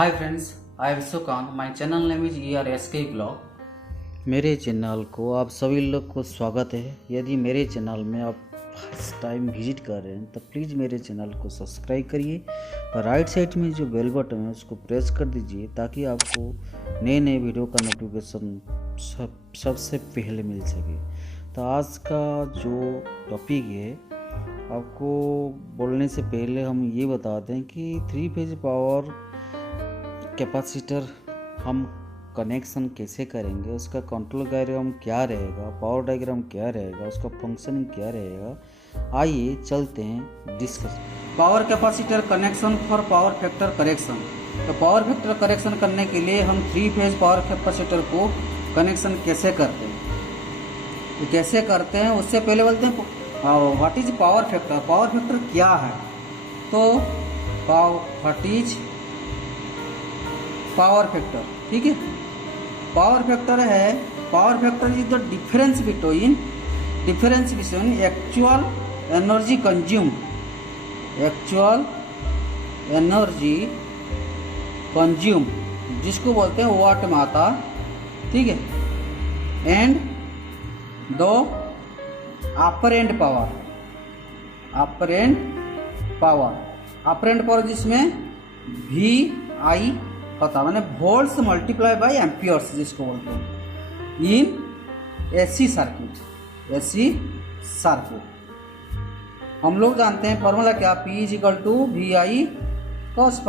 Hi friends, I am Sukant. My channel name is ERSK blog. मेरे channel को आप सभी लोग को स्वागत है। यदि मेरे चैनल में आप फर्स्ट टाइम विजिट कर रहे हैं तो प्लीज़ मेरे चैनल को सब्सक्राइब करिए और राइट साइड में जो बेल बटन है उसको प्रेस कर दीजिए ताकि आपको नए नए वीडियो का नोटिफिकेशन सबसे पहले मिल सके। तो आज का जो टॉपिक है, आपको बोलने से पहले हम ये बताते हैं कि 3 फेज पावर कैपेसिटर हम कनेक्शन कैसे करेंगे, उसका कंट्रोल डायग्राम क्या रहेगा, पावर डायग्राम क्या रहेगा, उसका फंक्शनिंग क्या रहेगा। आइए चलते हैं discuss. Power capacitor connection for power factor correction. तो पावर फैक्टर करेक्शन करने के लिए हम 3 फेज पावर कैपेसिटर को कनेक्शन कैसे करते हैं, तो कैसे करते हैं उससे पहले बोलते हैं what is power factor. Power factor क्या है? तो व्हाट इज पावर फैक्टर, ठीक है। पावर फैक्टर है, power factor is the difference between actual energy consumed, जिसको बोलते हैं वाट मात्रा, ठीक है, एंड द ऑपरेंट पावर जिसमें VI होता है, मैंने वोल्ट्स मल्टीप्लाई बाय एम्पियर्स जिसको बोलते हैं इन AC सर्किट। हम लोग जानते हैं फॉर्मूला क्या, P = VI cos π,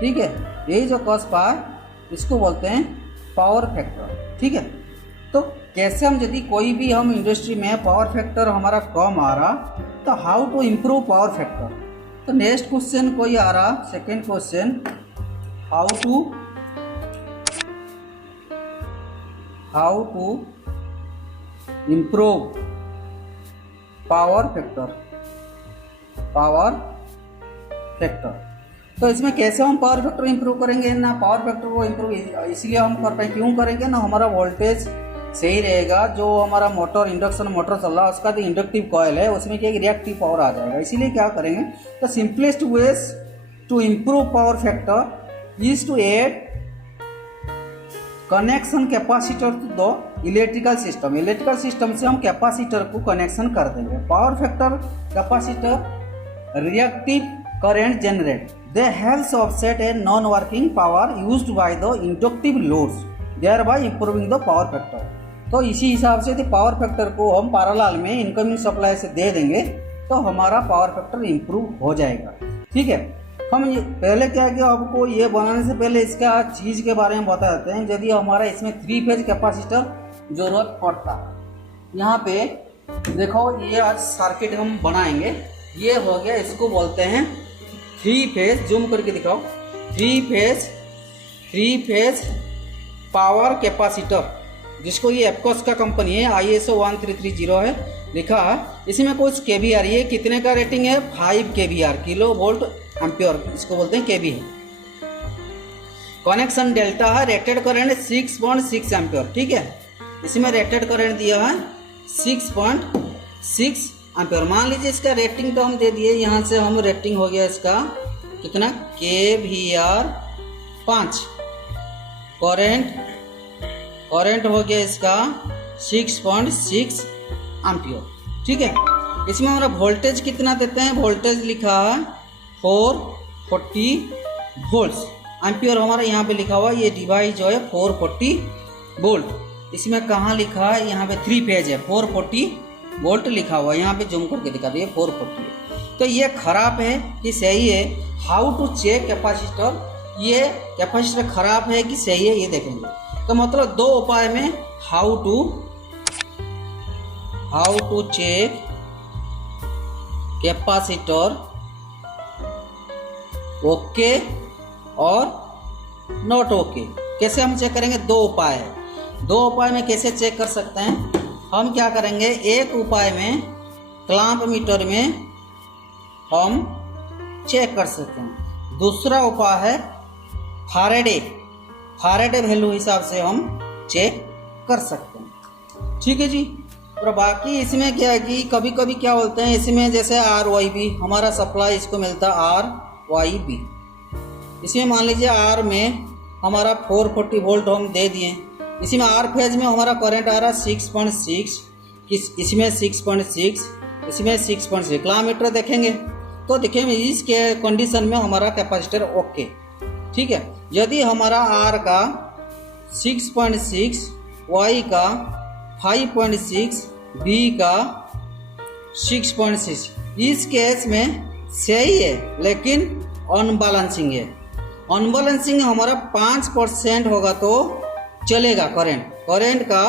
ठीक है। यही जो cos π इसको बोलते हैं पावर फैक्टर, ठीक है। तो कैसे हम यदि कोई भी हम इंडस्ट्री में पावर फैक्टर हमारा कम आ रहा तो how to improve power factor. तो नेक्स्ट क्वेश्चन कोई आ रहा, second question, how to improve power factor. तो इसमें कैसे हम पावर फैक्टर इम्प्रूव करेंगे ना, पावर फैक्टर को इम्प्रूव इसलिए हम कर पाए, क्यों करेंगे ना, हमारा वोल्टेज सही रहेगा। जो हमारा मोटर इंडक्शन मोटर चल रहा है उसका जो इंडक्टिव कॉइल है उसमें क्या रिएक्टिव पावर आ जाएगा। इसीलिए क्या करेंगे, तो simplest ways to improve power factor is to add connection capacitor to the electrical system से हम कैपेसिटर को कनेक्शन कर देंगे। Power factor capacitor reactive current generate, they helps offset a non working power used by the inductive loads, thereby improving the power factor. तो इसी हिसाब से power factor को हम पैरेलल में इनकमिंग सप्लाई से दे देंगे तो हमारा पावर फैक्टर इम्प्रूव हो जाएगा, ठीक है। हम पहले क्या किया, आपको ये बनाने से पहले इसका चीज़ के बारे में बता देते हैं। यदि हमारा इसमें 3 फेज कैपेसिटर जरूरत पड़ता, यहाँ पे देखो ये आज सर्किट हम बनाएंगे, ये हो गया, इसको बोलते हैं 3 फेज, जूम करके दिखाओ, 3 फेज पावर कैपेसिटर, जिसको ये एप्कोस का कंपनी है, ISO 1330 है लिखा है। इसमें कुछ kVR, ये कितने का रेटिंग है, 5 kVR, किलो वोल्ट एम्पियर, इसको बोलते हैं kV है। कनेक्शन डेल्टा है, रेटेड करंट 6.6 एम्पियर, ठीक है। इसमें रेटेड करंट दिया है 6.6 एम्पियर। मान लीजिए इसका रेटिंग तो हम दे दिए, यहाँ से हम रेटिंग हो गया इसका कितना, kVR 5, करंट हो गया इसका 6.6 एम्पियर, ठीक है। इसमें हमारा वोल्टेज कितना देते हैं, वोल्टेज लिखा है 440 वोल्ट्स, एम्पियर हमारा यहाँ पे लिखा हुआ, ये डिवाइस जो है 440 वोल्ट। इसमें कहाँ लिखा है, यहाँ पे 3 फेज है, 440 वोल्ट लिखा हुआ है, यहाँ पे जूम करके दिखा दिए 440 है। तो ये खराब है कि सही है, हाउ टू चेक कैपेसिटर, ये कैपेसिटर खराब है कि सही है ये देखेंगे। तो मतलब 2 उपाय में how to check capacitor okay और नॉट ओके। कैसे हम चेक करेंगे, 2 उपाय है। 2 उपाय में कैसे चेक कर सकते हैं, हम क्या करेंगे, एक उपाय में क्लैंप मीटर में हम चेक कर सकते हैं, दूसरा उपाय है फैराडे वैल्यू हिसाब से हम चेक कर सकते हैं, ठीक है जी। और बाकी इसमें क्या है कि कभी कभी क्या बोलते हैं, इसमें जैसे RYB हमारा सप्लाई इसको मिलता है RYB, इसमें मान लीजिए आर में हमारा 440 वोल्ट हम दे दिए, इसी में आर फेज में हमारा करंट आ रहा 6.6, इसमें 6.6, इसमें 6.6। किलोमीटर देखेंगे तो देखेंगे इसके कंडीशन में हमारा कैपेसिटर ओके, ठीक है। यदि हमारा आर का 6.6, वाई का 5.6, बी का 6.6, इस केस में सही है लेकिन अनबैलेंसिंग है। अनबैलेंसिंग हमारा 5% होगा तो चलेगा, करंट का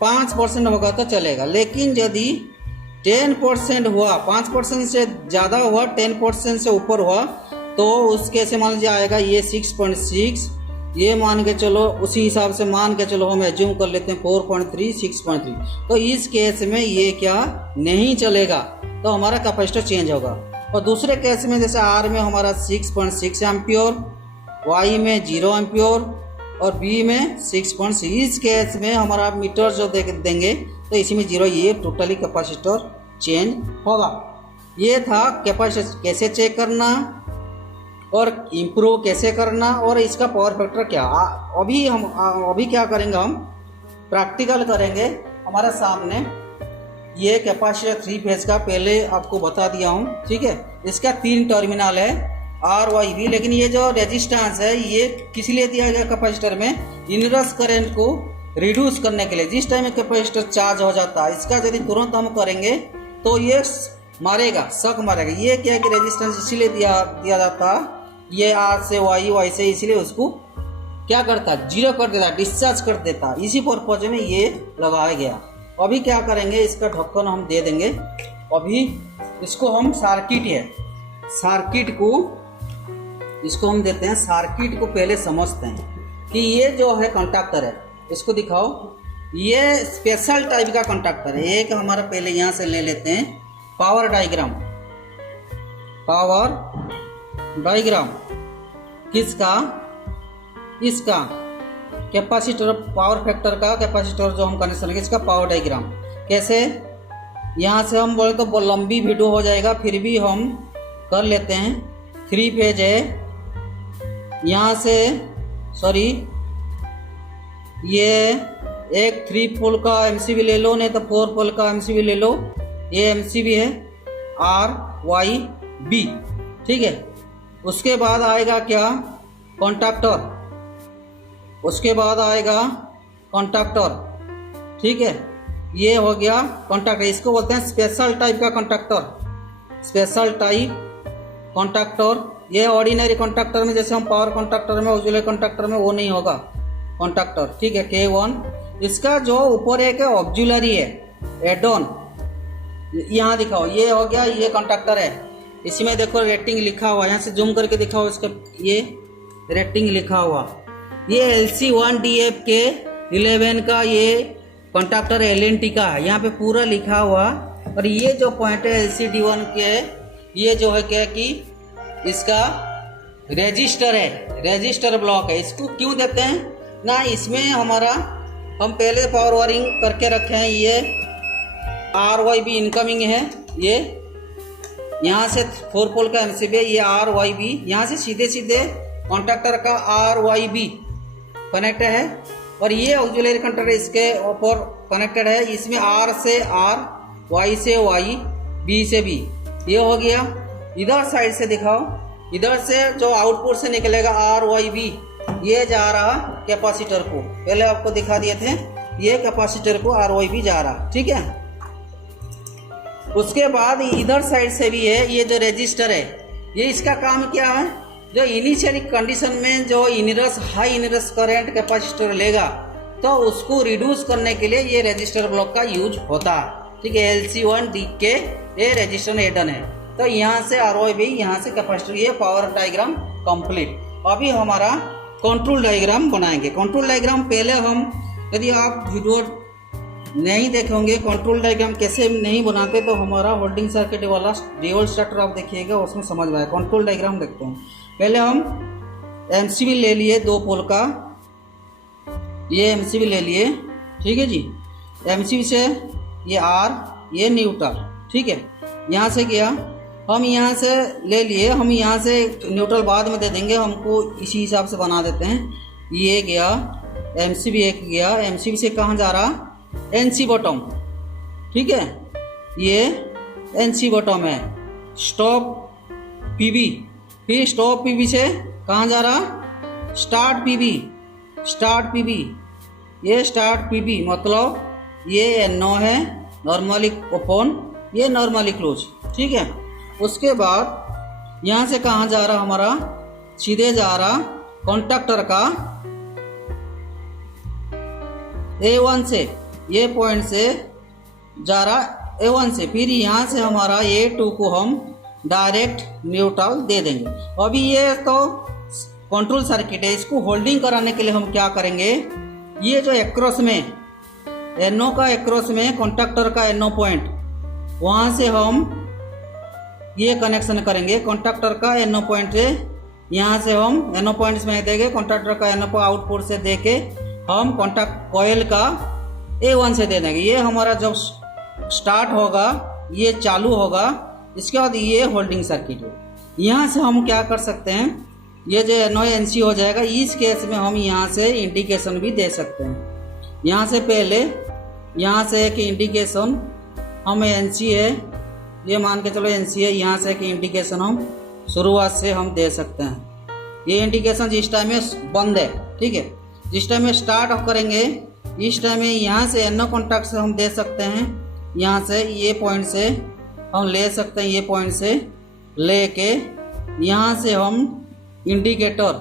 5% होगा तो चलेगा। लेकिन यदि 10% हुआ, 5% से ज़्यादा हुआ, 10% से ऊपर हुआ तो उस केस मान लीजिए आएगा ये 6.6, ये मान के चलो, उसी हिसाब से मान के चलो हम एज्यूम कर लेते हैं 4.3, 6.3। तो इस केस में ये क्या नहीं चलेगा, तो हमारा कैपेसिटर चेंज होगा। और दूसरे केस में जैसे आर में हमारा 6.6 एम्पियर, वाई में 0 एम्पियर और बी में 6.6, इस केस में हमारा मीटर जो देंगे तो इसी में 0, ये टोटली कैपेसिटर चेंज होगा। ये था कैपेसिटर कैसे चेक करना और इम्प्रूव कैसे करना और इसका पावर फैक्टर क्या। अभी क्या करेंगे, हम प्रैक्टिकल करेंगे। हमारे सामने ये कैपेसिटर 3 फेज का पहले आपको बता दिया हूँ, ठीक है। इसका 3 टर्मिनल है आर वाई बी, लेकिन ये जो रेजिस्टेंस है ये किस लिए दिया गया कैपेसिटर में, इनरस करंट को रिड्यूस करने के लिए। जिस टाइम में कैपेसिटर चार्ज हो जाता है, इसका यदि तुरंत हम करेंगे तो ये मारेगा, शक मारेगा। ये क्या है कि रेजिस्टेंस इसीलिए दिया जाता, ये आर से वाई से, इसीलिए उसको क्या करता, 0 कर देता, डिस्चार्ज कर देता। इसी पर्पज में ये लगाया गया। अभी क्या करेंगे, इसका ढक्कन हम दे देंगे। अभी इसको हम सर्किट को इसको हम देते हैं। सर्किट को पहले समझते हैं कि ये जो है कंडक्टर है, इसको दिखाओ। ये स्पेशल टाइप का कंडक्टर है। एक हमारा पहले यहाँ से ले लेते हैं पावर डायग्राम किसका, इसका कैपेसिटर, पावर फैक्टर का कैपेसिटर जो हम कनेक्शन करेंगे, इसका पावर डायग्राम कैसे। यहाँ से हम बोले तो लंबी वीडियो हो जाएगा, फिर भी हम कर लेते हैं। 3 फेज है, यहाँ से सॉरी ये एक 3 पोल का एमसीबी ले लो, नहीं तो 4 पोल का एमसीबी ले लो। ये एमसीबी है आर वाई बी, ठीक है। उसके बाद आएगा क्या, कॉन्टैक्टर, उसके बाद आएगा कॉन्टैक्टर, ठीक है। ये हो गया कॉन्टैक्टर, इसको बोलते हैं स्पेशल टाइप का कॉन्टैक्टर, स्पेशल टाइप कॉन्टैक्टर। ये ऑर्डिनरी कॉन्टैक्टर में, जैसे हम पावर कॉन्टैक्टर में, ऑक्सिलरी कॉन्टैक्टर में वो नहीं होगा कॉन्टैक्टर, ठीक है। K1 इसका जो ऊपर एक ऑक्सिलरी है एडॉन, यहाँ दिखाओ, ये हो गया, ये कॉन्टैक्टर है। इसमें देखो रेटिंग लिखा हुआ, यहाँ से जूम करके दिखाओ, इसका ये रेटिंग लिखा हुआ। ये LC1DF के 11 का ये कॉन्टैक्टर LNT का है, यहाँ पे पूरा लिखा हुआ। और ये जो पॉइंट है LCD1 के, ये जो है क्या कि इसका रजिस्टर है, रजिस्टर ब्लॉक है। इसको क्यों देते हैं ना, इसमें हमारा हम पहले पावर वायरिंग करके रखे हैं। ये RYB इनकमिंग है, ये यहाँ से 4 पोल का एमसीबी है, ये RYB, यहाँ से सीधे कॉन्टैक्टर का RYB कनेक्ट है। और ये ऑक्सिलरी कॉन्टैक्टर इसके ऊपर कनेक्टेड है। इसमें R से R, Y से Y, B से B, ये हो गया। इधर साइड से दिखाओ, इधर से जो आउटपुट से निकलेगा RYB, ये जा रहा कैपेसिटर को, पहले आपको दिखा दिए थे, ये कैपेसिटर को RYB जा रहा, ठीक है। उसके बाद इधर साइड से भी है, ये जो रजिस्टर है, ये इसका काम क्या है, जो इनिशियल कंडीशन में जो हाई इनरस करंट कैपेसिटर लेगा तो उसको रिड्यूस करने के लिए ये रजिस्टर ब्लॉक का यूज होता है, ठीक है। LC1DK ये रजिस्टर एडन है। तो यहाँ से RYB, यहाँ से कैपेसिटर, ये पावर डायग्राम कंप्लीट। अभी हमारा कंट्रोल डायग्राम बनाएंगे। कंट्रोल डायग्राम पहले हम, यदि आप वीडियो नहीं देखेंगे कंट्रोल डायग्राम कैसे नहीं बनाते, तो हमारा होल्डिंग सर्किट वाला ड्यूल स्टार्टर आप देखिएगा, उसमें समझ में आए। कंट्रोल डायग्राम देखते हैं। पहले हम एमसीबी ले लिए 2 पोल का, ये एमसीबी ले लिए, ठीक है जी। एमसीबी से ये R, ये न्यूट्रल, ठीक है। यहाँ से गया हम यहाँ से ले लिए, हम यहाँ से न्यूट्रल बाद में दे देंगे, हमको इसी हिसाब से बना देते हैं। ये गया एम सी बी, एक गया एम सी बी से कहाँ जा रहा, एन सी बॉटम, ठीक है, ये एन सी बॉटम है। स्टॉप पी बी, फिर स्टॉप पी बी से कहाँ जा रहा, start P B, start P B, ये स्टार्ट पी बी मतलब ये एन ओ है नॉर्मली ओपन, ये नॉर्मली क्लोज, ठीक है। उसके बाद यहाँ से कहाँ जा रहा हमारा, सीधे जा रहा कॉन्टैक्टर का A1 से, ये पॉइंट से जा रहा A1 से, फिर यहाँ से हमारा A2 को हम डायरेक्ट न्यूट्रल दे देंगे। अभी ये तो कंट्रोल सर्किट है, इसको होल्डिंग कराने के लिए हम क्या करेंगे, ये जो एक्रॉस में NO का एक्रॉस में कॉन्टैक्टर का NO पॉइंट, वहाँ से हम ये कनेक्शन करेंगे कॉन्टैक्टर का NO पॉइंट से। यहाँ से हम NO पॉइंट्स में देंगे, कॉन्टैक्टर का NO आउटपुट से दे के हम कॉन्टैक्ट कॉइल का A1 से दे देंगे। ये हमारा जब स्टार्ट होगा, ये चालू होगा, इसके बाद ये होल्डिंग सर्किट है। यहाँ से हम क्या कर सकते हैं, ये जो NO NC हो जाएगा, इस केस में हम यहाँ से इंडिकेशन भी दे सकते हैं। यहाँ से पहले यहाँ से एक इंडिकेशन हम NC है, ये मान के चलो NC है, यहाँ से एक इंडिकेशन हम शुरुआत से हम दे सकते हैं। ये इंडिकेशन जिस टाइम में बंद है, ठीक है, जिस टाइम में स्टार्ट करेंगे, इस टाइम में यहाँ से NO कॉन्टैक्ट से हम दे सकते हैं। यहाँ से ये पॉइंट से हम ले सकते हैं, ये पॉइंट से लेके यहाँ से हम इंडिकेटर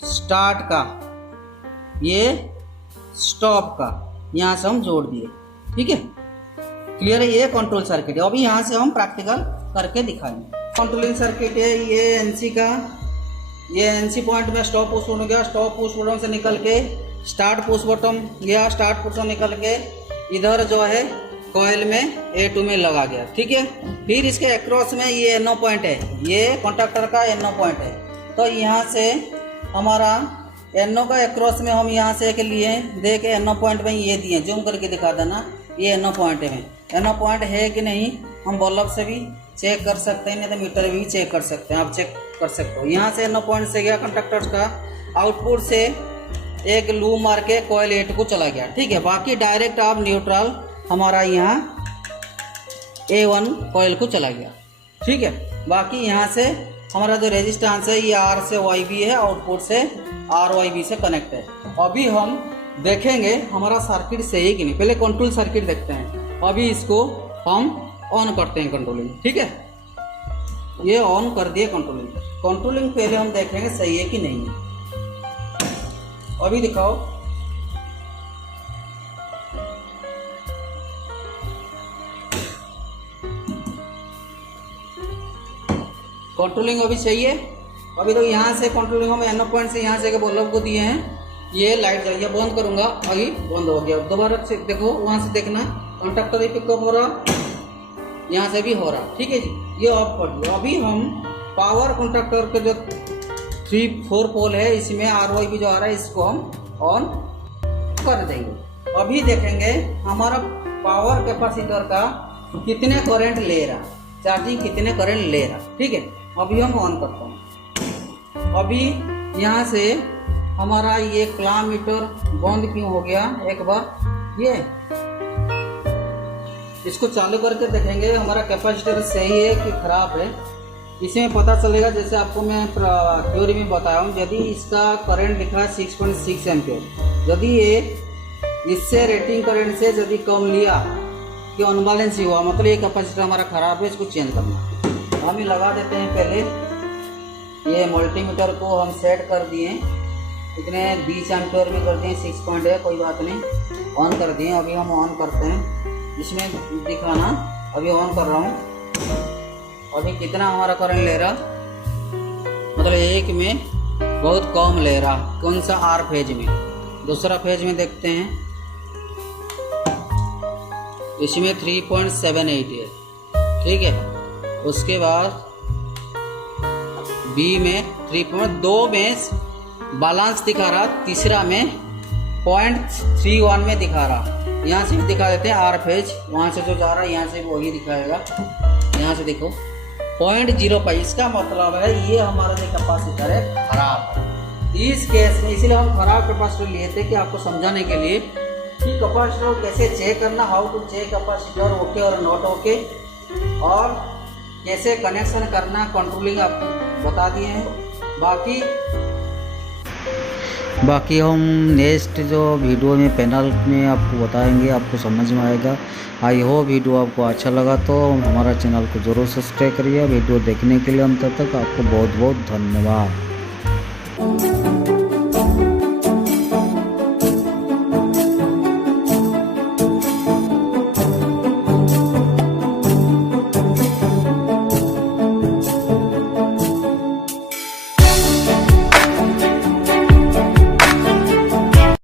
स्टार्ट का, ये स्टॉप का, यहाँ से हम जोड़ दिए, ठीक है। क्लियर है, ये कंट्रोल सर्किट है। अभी यहाँ से हम प्रैक्टिकल करके दिखाएंगे। कंट्रोलिंग सर्किट है ये एनसी का, ये एनसी पॉइंट में स्टॉप पुश बटन गया, स्टॉप पुश बटन से निकल के स्टार्ट पुश बटन गया, स्टार्ट पुश बटन निकल के इधर जो है कॉइल में A2 में लगा गया, ठीक है। फिर इसके अक्रॉस में ये NO पॉइंट है, ये कॉन्टैक्टर का NO पॉइंट है। तो यहाँ से हमारा NO का अक्रॉस में हम यहाँ से एक लिए दे के NO पॉइंट में ये दिए, जूम करके दिखा देना, ये NO पॉइंट में NO पॉइंट है कि नहीं हम बल्ब से भी चेक कर सकते हैं, नहीं तो मीटर भी चेक कर सकते हैं, आप चेक कर सकते हो। यहाँ से NO पॉइंट से गया कॉन्टैक्टर का, आउटपुट से एक लूप मार के कॉइल A2 को चला गया, ठीक है। बाकी डायरेक्ट आप न्यूट्रल हमारा यहाँ A1 कॉइल को चला गया, ठीक है। बाकी यहाँ से हमारा जो रेजिस्टेंस है ये R से YB है, आउटपुट से RYB से कनेक्ट है। अभी हम देखेंगे हमारा सर्किट सही है कि नहीं, पहले कंट्रोल सर्किट देखते हैं। अभी इसको हम ऑन करते हैं कंट्रोलिंग, ठीक है। ये ऑन कर दिए कंट्रोलिंग, कंट्रोलिंग पहले हम देखेंगे सही है कि नहीं है। अभी दिखाओ, कंट्रोलिंग अभी सही है। अभी तो यहाँ से कंट्रोलिंग हम NO पॉइंट से यहाँ से बल्ब को दिए हैं, ये लाइट जल गया, बंद करूंगा, अभी बंद हो गया। दोबारा से देखो, वहाँ से देखना कॉन्टैक्टर भी पिकअप हो रहा, यहाँ से भी हो रहा, ठीक है जी। ये ऑफ कर दिया। अभी हम पावर कॉन्टैक्टर के जो 3-4 पोल है, इसमें RYB जो आ रहा है, इसको हम ऑन कर देंगे। अभी देखेंगे हमारा पावर कैपेसिटर का कितने करंट ले रहा, चार्जिंग कितने करंट ले रहा, ठीक है। अभी हम ऑन करते हैं। अभी यहाँ से हमारा ये क्लॉक मीटर बंद क्यों हो गया, एक बार ये इसको चालू करके देखेंगे हमारा कैपेसिटर सही है कि खराब है। इसमें पता चलेगा, जैसे आपको मैं थ्योरी में बताया हूँ, यदि इसका करंट लिखा है 6.6 एम्पियर, यदि ये इससे रेटिंग करंट से यदि कम लिया कि अनबैलेंस हुआ, मतलब ये कैपेसिटर हमारा खराब है, इसको चेंज करना। हम ही लगा देते हैं। पहले ये मल्टीमीटर को हम सेट कर दिए, इतने 20 एम्पियर में कर दिए, 6 पॉइंट है, कोई बात नहीं, ऑन कर दिए। अभी हम ऑन करते हैं, इसमें दिखाना, अभी ऑन कर रहा हूँ। अभी कितना हमारा करंट ले रहा, मतलब एक में बहुत कम ले रहा। कौन सा, R फेज में। दूसरा फेज में देखते हैं, इसमें 3.78 है, ठीक है। उसके बाद B में 3.2 में बैलेंस दिखा रहा, तीसरा में 0.31 में दिखा रहा। यहाँ से भी दिखा देते हैं R फेज, वहाँ से जो जा रहा है यहाँ से वही दिखाएगा। यहाँ से देखो 0.05, इसका मतलब है ये हमारा जो कैपेसिटर है खराब है। इस केस में इसीलिए हम खराब कैपेसिटर लिए थे कि आपको समझाने के लिए कि कैपेसिटर कैसे चेक करना, how to check capacitor okay और नॉट ओके, और कैसे कनेक्शन करना, कंट्रोलिंग आपको बता दिए हैं। बाकी हम नेक्स्ट जो वीडियो में पैनल में आपको बताएंगे, आपको समझ में आएगा। आई होप वीडियो आपको अच्छा लगा तो हमारा चैनल को ज़रूर सब्सक्राइब करिए। वीडियो देखने के लिए अंत तक आपको बहुत बहुत धन्यवाद।